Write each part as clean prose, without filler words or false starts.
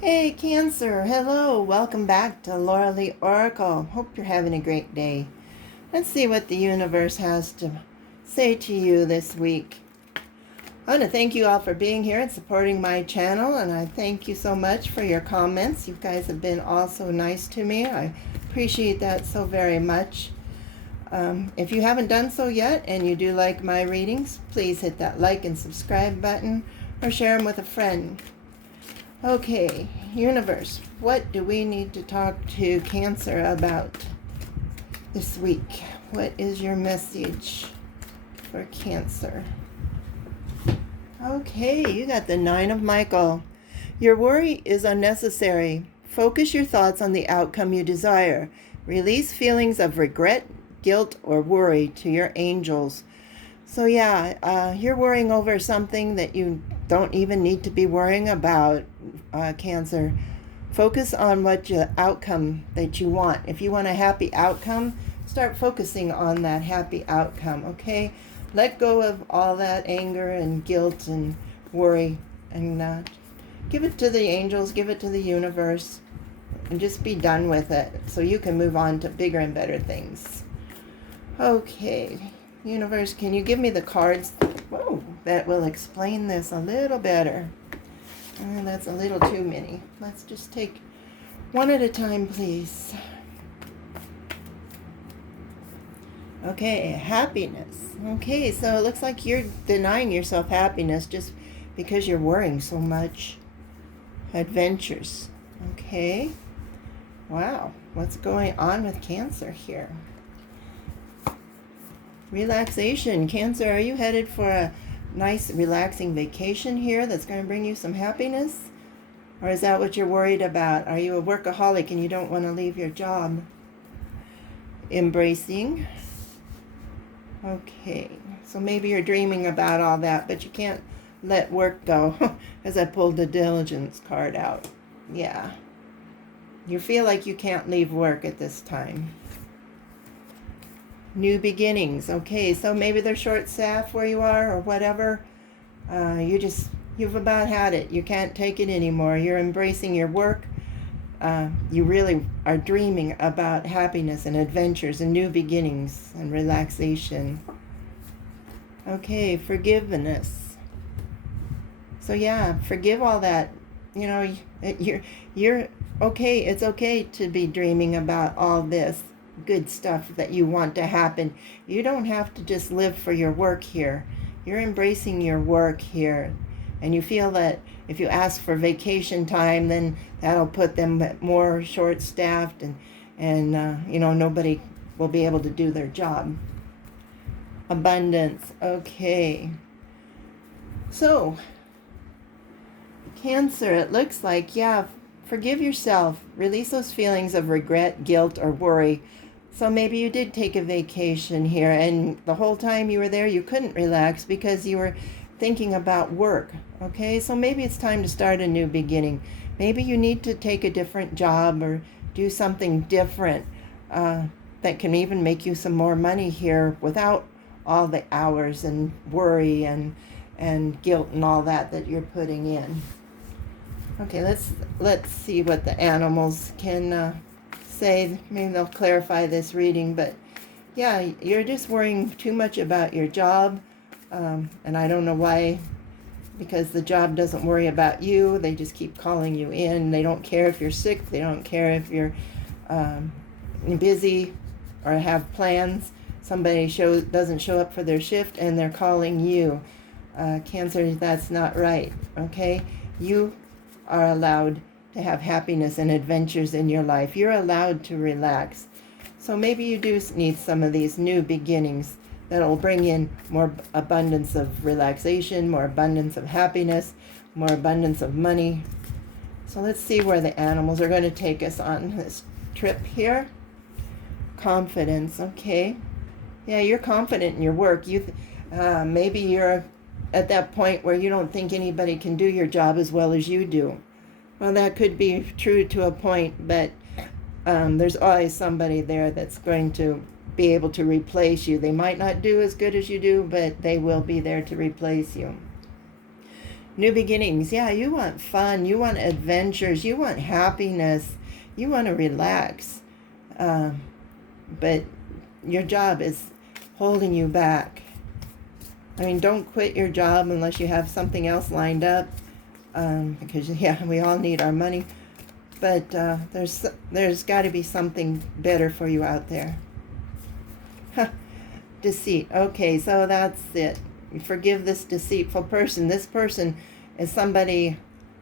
Hey, Cancer. Hello. Welcome back to Laura Lee Oracle. Hope you're having a great day. Let's see what the universe has to say to you this week. I want to thank you all for being here and supporting my channel, and I thank you so much for your comments. You guys have been all so nice to me. I appreciate that so very much. If you haven't done so yet and you do like my readings, please hit that like and subscribe button or share them with a friend. Okay, universe, what do we need to talk to Cancer about this week? What is your message for Cancer? Okay, you got the Nine of Michael. Your worry is unnecessary. Focus your thoughts on the outcome you desire. Release feelings of regret, guilt, or worry to your angels. So yeah, you're worrying over something that you don't even need to be worrying about, Cancer. Focus on what your outcome that you want. If you want a happy outcome, start focusing on that happy outcome, okay? Let go of all that anger and guilt and worry and give it to the angels, give it to the universe, and just be done with it so you can move on to bigger and better things. Okay, universe, can you give me the cards that will explain this a little better? That's a little too many. Let's just take one at a time, please. Okay, happiness. Okay, so it looks like you're denying yourself happiness just because you're worrying so much. Adventures. Okay. Wow, what's going on with Cancer here? Relaxation. Cancer, are you headed for a nice relaxing vacation here that's going to bring you some happiness? Or is that what you're worried about? Are you a workaholic and you don't want to leave your job? Embracing. Okay, so maybe you're dreaming about all that, but you can't let work go as I pulled the diligence card out. Yeah. You feel like you can't leave work at this time. New beginnings. Okay, so maybe they're short staffed where you are or whatever. You've about had it. You can't take it anymore. You're embracing your work. You really are dreaming about happiness and adventures and new beginnings and relaxation. Okay, forgiveness. So yeah, forgive all that. You know, you're okay. It's okay to be dreaming about all this good stuff that you want to happen. You don't have to just live for your work here. You're embracing your work here. And you feel that if you ask for vacation time, then that'll put them more short-staffed and nobody will be able to do their job. Abundance. Okay. So, Cancer, it looks like, yeah, forgive yourself. Release those feelings of regret, guilt, or worry. So maybe you did take a vacation here, and the whole time you were there, you couldn't relax because you were thinking about work. Okay, so maybe it's time to start a new beginning. Maybe you need to take a different job or do something different that can even make you some more money here without all the hours and worry and guilt and all that you're putting in. Okay, let's see what the animals can say. Maybe they'll clarify this reading, but yeah, you're just worrying too much about your job, and I don't know why, because the job doesn't worry about you. They just keep calling you in. They don't care if you're sick. They don't care if you're busy or have plans. Somebody doesn't show up for their shift and they're calling you. Cancer, that's not right, okay? You are allowed to have happiness and adventures in your life. You're allowed to relax. So maybe you do need some of these new beginnings that will bring in more abundance of relaxation, more abundance of happiness, more abundance of money. So let's see where the animals are going to take us on this trip here. Confidence, okay. Yeah, you're confident in your work. Maybe you're at that point where you don't think anybody can do your job as well as you do. Well, that could be true to a point, but there's always somebody there that's going to be able to replace you. They might not do as good as you do, but they will be there to replace you. New beginnings. Yeah, you want fun. You want adventures. You want happiness. You want to relax. But your job is holding you back. I mean, don't quit your job unless you have something else lined up. Because, yeah, we all need our money. But there's got to be something better for you out there. Deceit. Okay, so that's it. Forgive this deceitful person. This person is somebody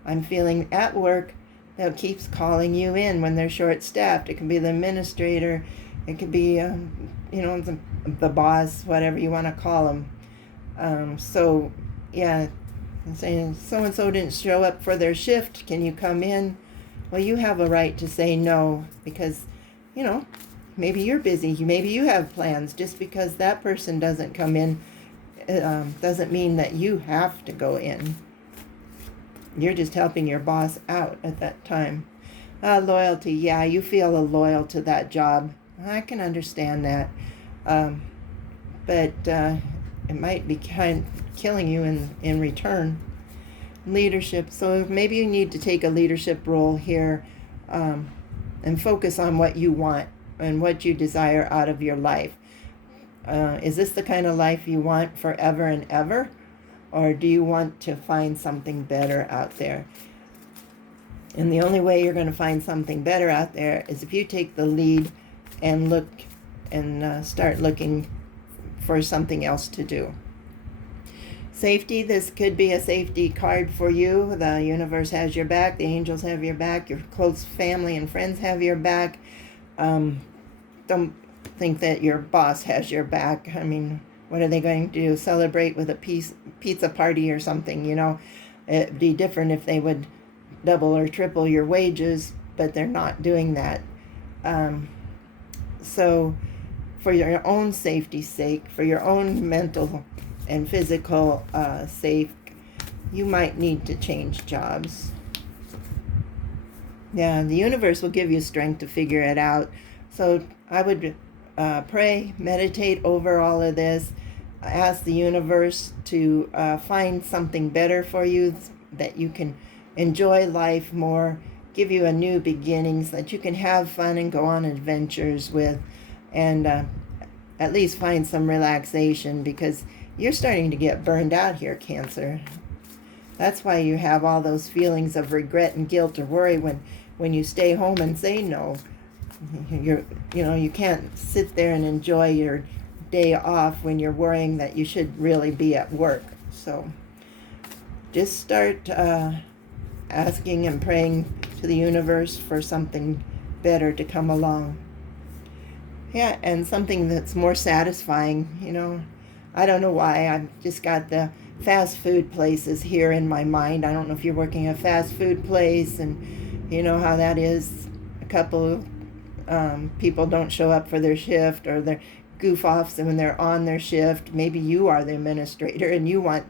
I'm feeling at work that keeps calling you in when they're short-staffed. It could be the administrator. It could be, the boss, whatever you want to call them. So, yeah, saying so-and-so didn't show up for their shift. Can you come in? Well, you have a right to say no because, maybe you're busy. Maybe you have plans. Just because that person doesn't come in doesn't mean that you have to go in. You're just helping your boss out at that time. Loyalty. Yeah, you feel loyal to that job. I can understand that. But it might be killing you in return. Leadership. So maybe you need to take a leadership role here and focus on what you want and what you desire out of your life. Is this the kind of life you want forever and ever? Or do you want to find something better out there? And the only way you're going to find something better out there is if you take the lead and look and start looking for something else to do. Safety, this could be a safety card for you. The universe has your back. The angels have your back. Your close family and friends have your back. Don't think that your boss has your back. I mean, what are they going to do? Celebrate with a pizza party or something, It'd be different if they would double or triple your wages, but they're not doing that. So for your own safety's sake, for your own mental and physical safe, you might need to change jobs. Yeah, the universe will give you strength to figure it out. So I would pray, meditate over all of this, ask the universe to find something better for you, that you can enjoy life more, give you a new beginning so that you can have fun and go on adventures with, and at least find some relaxation, because you're starting to get burned out here, Cancer. That's why you have all those feelings of regret and guilt or worry when you stay home and say no. You can't sit there and enjoy your day off when you're worrying that you should really be at work. So just start asking and praying to the universe for something better to come along. Yeah, and something that's more satisfying, I don't know why. I've just got the fast food places here in my mind. I don't know if you're working a fast food place and you know how that is. A couple of people don't show up for their shift, or they're goof offs when they're on their shift. Maybe you are the administrator and you want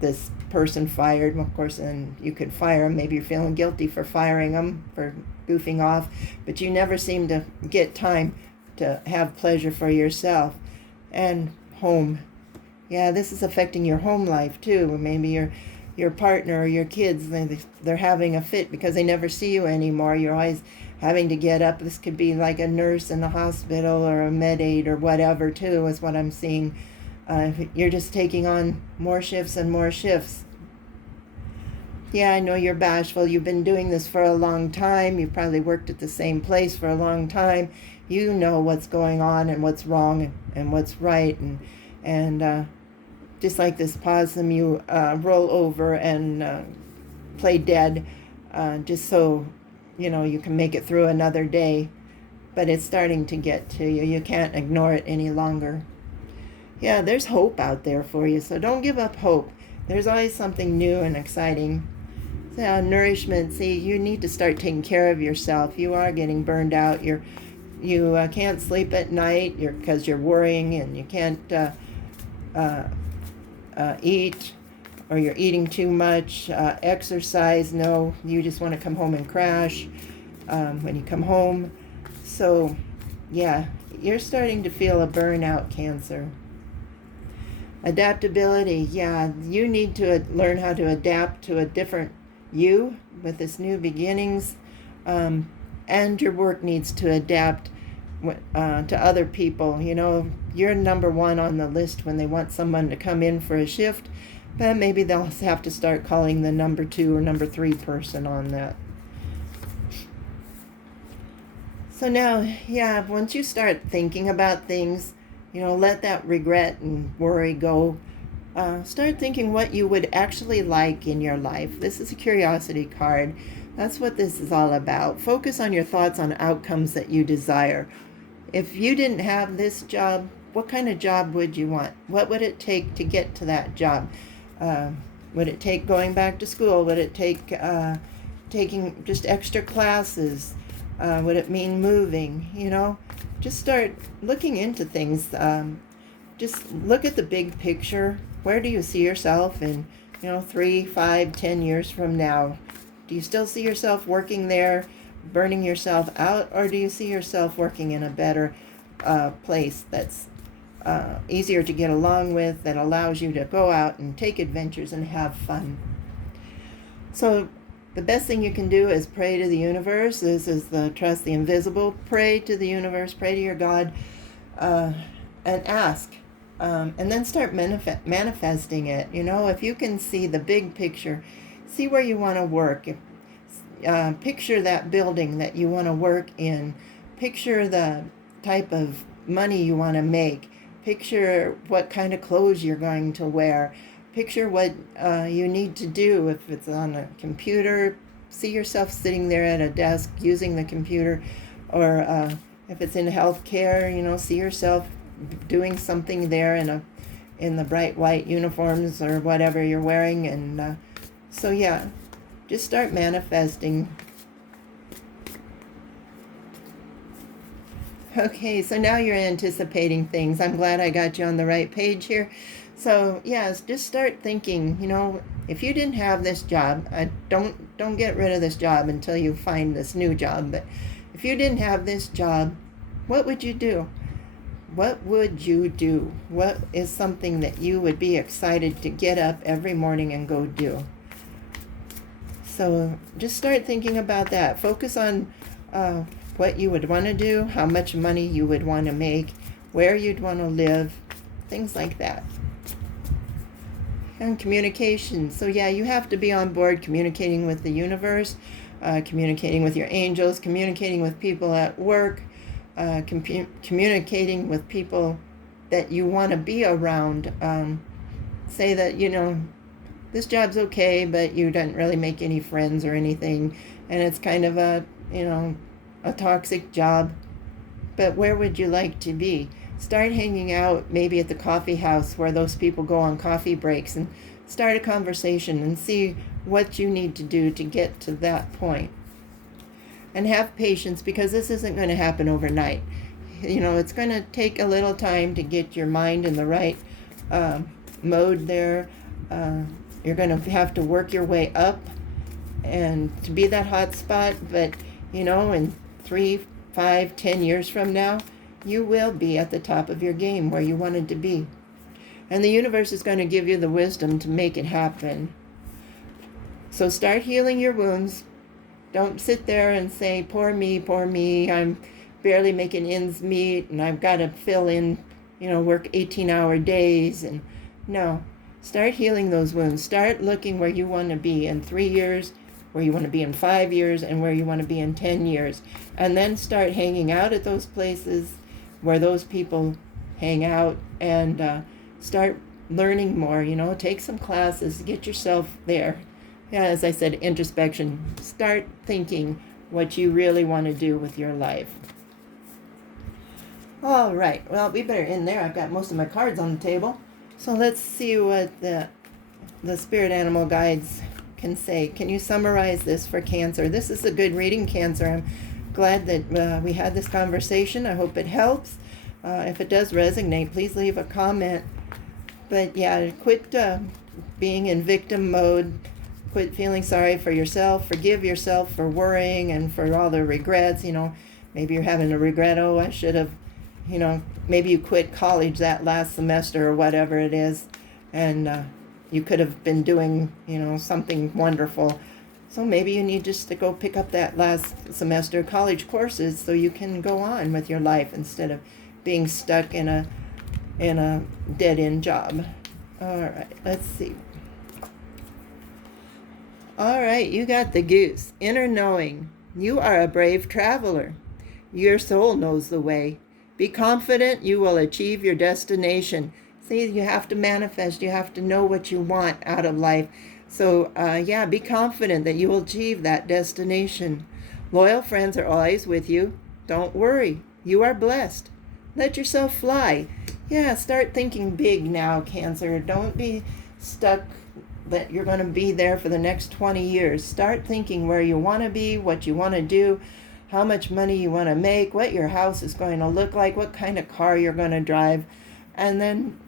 this person fired. Of course, and you could fire them. Maybe you're feeling guilty for firing them, for goofing off, but you never seem to get time to have pleasure for yourself. And home. Yeah, this is affecting your home life too. Maybe your partner or your kids, they're having a fit because they never see you anymore. You're always having to get up. This could be like a nurse in the hospital or a med aid or whatever too, is what I'm seeing. You're just taking on more shifts and more shifts. Yeah, I know you're bashful. You've been doing this for a long time. You've probably worked at the same place for a long time. You know what's going on and what's wrong and what's right. And just like this possum, you roll over and play dead just so, you can make it through another day. But it's starting to get to you. You can't ignore it any longer. Yeah, there's hope out there for you, so don't give up hope. There's always something new and exciting. Nourishment. See, you need to start taking care of yourself. You are getting burned out. You can't sleep at night because you're worrying, and you can't eat, or you're eating too much. Exercise, no. You just want to come home and crash when you come home. So, yeah, you're starting to feel a burnout, Cancer. Adaptability, yeah, you need to learn how to adapt to a different you with this new beginnings, um, and your work needs to adapt to other people. You know, you're number one on the list when they want someone to come in for a shift, but maybe they'll have to start calling the number two or number three person on that. So now, yeah, once you start thinking about things, you know, let that regret and worry go. Start thinking what you would actually like in your life. This is a curiosity card. That's what this is all about. Focus on your thoughts on outcomes that you desire. If you didn't have this job, what kind of job would you want? What would it take to get to that job? Would it take going back to school? Would it take taking just extra classes? Would it mean moving? You know, just start looking into things. Just look at the big picture. Where do you see yourself in, 3, 5, 10 years from now? Do you still see yourself working there, burning yourself out, or do you see yourself working in a better place that's easier to get along with, that allows you to go out and take adventures and have fun? So the best thing you can do is pray to the universe. This is the trust the invisible. Pray to the universe, pray to your God, and ask. And then start manifesting it. You know, if you can see the big picture, see where you want to work. Picture that building that you want to work in. Picture the type of money you want to make. Picture what kind of clothes you're going to wear. Picture what you need to do. If it's on a computer, see yourself sitting there at a desk using the computer. Or if it's in healthcare, see yourself doing something there in the bright white uniforms or whatever you're wearing. And so yeah, just start manifesting. Okay, so now you're anticipating things. I'm glad I got you on the right page here. So yes, just start thinking, if you didn't have this job, don't get rid of this job until you find this new job, but if you didn't have this job, what would you do? What would you do? What is something that you would be excited to get up every morning and go do? So just start thinking about that. Focus on what you would want to do, how much money you would want to make, where you'd want to live, things like that. And communication. So yeah, you have to be on board communicating with the universe, communicating with your angels, communicating with people at work, communicating with people that you want to be around. Say that, this job's okay, but you didn't really make any friends or anything, and it's kind of a toxic job. But where would you like to be? Start hanging out maybe at the coffee house where those people go on coffee breaks, and start a conversation and see what you need to do to get to that point. And have patience, because this isn't going to happen overnight. It's going to take a little time to get your mind in the right mode there. You're going to have to work your way up and to be that hot spot. But, in 3, 5, 10 years from now, you will be at the top of your game where you wanted to be. And the universe is going to give you the wisdom to make it happen. So start healing your wounds. Don't sit there and say, poor me, I'm barely making ends meet and I've got to fill in, work 18-hour days. And no, start healing those wounds. Start looking where you want to be in 3 years, where you want to be in 5 years, and where you want to be in 10 years. And then start hanging out at those places where those people hang out, and start learning more, take some classes, get yourself there. Yeah, as I said, introspection. Start thinking what you really want to do with your life. All right. Well, we better end there. I've got most of my cards on the table. So let's see what the spirit animal guides can say. Can you summarize this for Cancer? This is a good reading, Cancer. I'm glad that we had this conversation. I hope it helps. If it does resonate, please leave a comment. But yeah, quit being in victim mode. Quit feeling sorry for yourself. Forgive yourself for worrying and for all the regrets. Maybe you're having a regret. Oh, I should have, maybe you quit college that last semester or whatever it is, and you could have been doing, something wonderful. So maybe you need just to go pick up that last semester college courses so you can go on with your life instead of being stuck in a dead-end job. All right, let's see. All right, you got the goose. Inner knowing. You are a brave traveler. Your soul knows the way. Be confident you will achieve your destination. See, you have to manifest. You have to know what you want out of life. So, be confident that you will achieve that destination. Loyal friends are always with you. Don't worry. You are blessed. Let yourself fly. Yeah, start thinking big now, Cancer. Don't be stuck that you're going to be there for the next 20 years. Start thinking where you want to be, what you want to do, how much money you want to make, what your house is going to look like, what kind of car you're going to drive, and then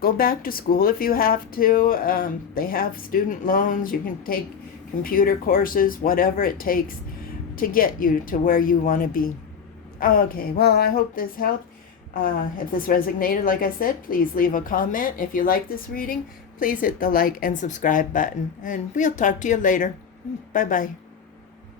go back to school if you have to. They have student loans. You can take computer courses, whatever it takes to get you to where you want to be. Okay, well, I hope this helped. If this resonated, like I said, please leave a comment. If you like this reading, please hit the like and subscribe button. And we'll talk to you later. Bye-bye.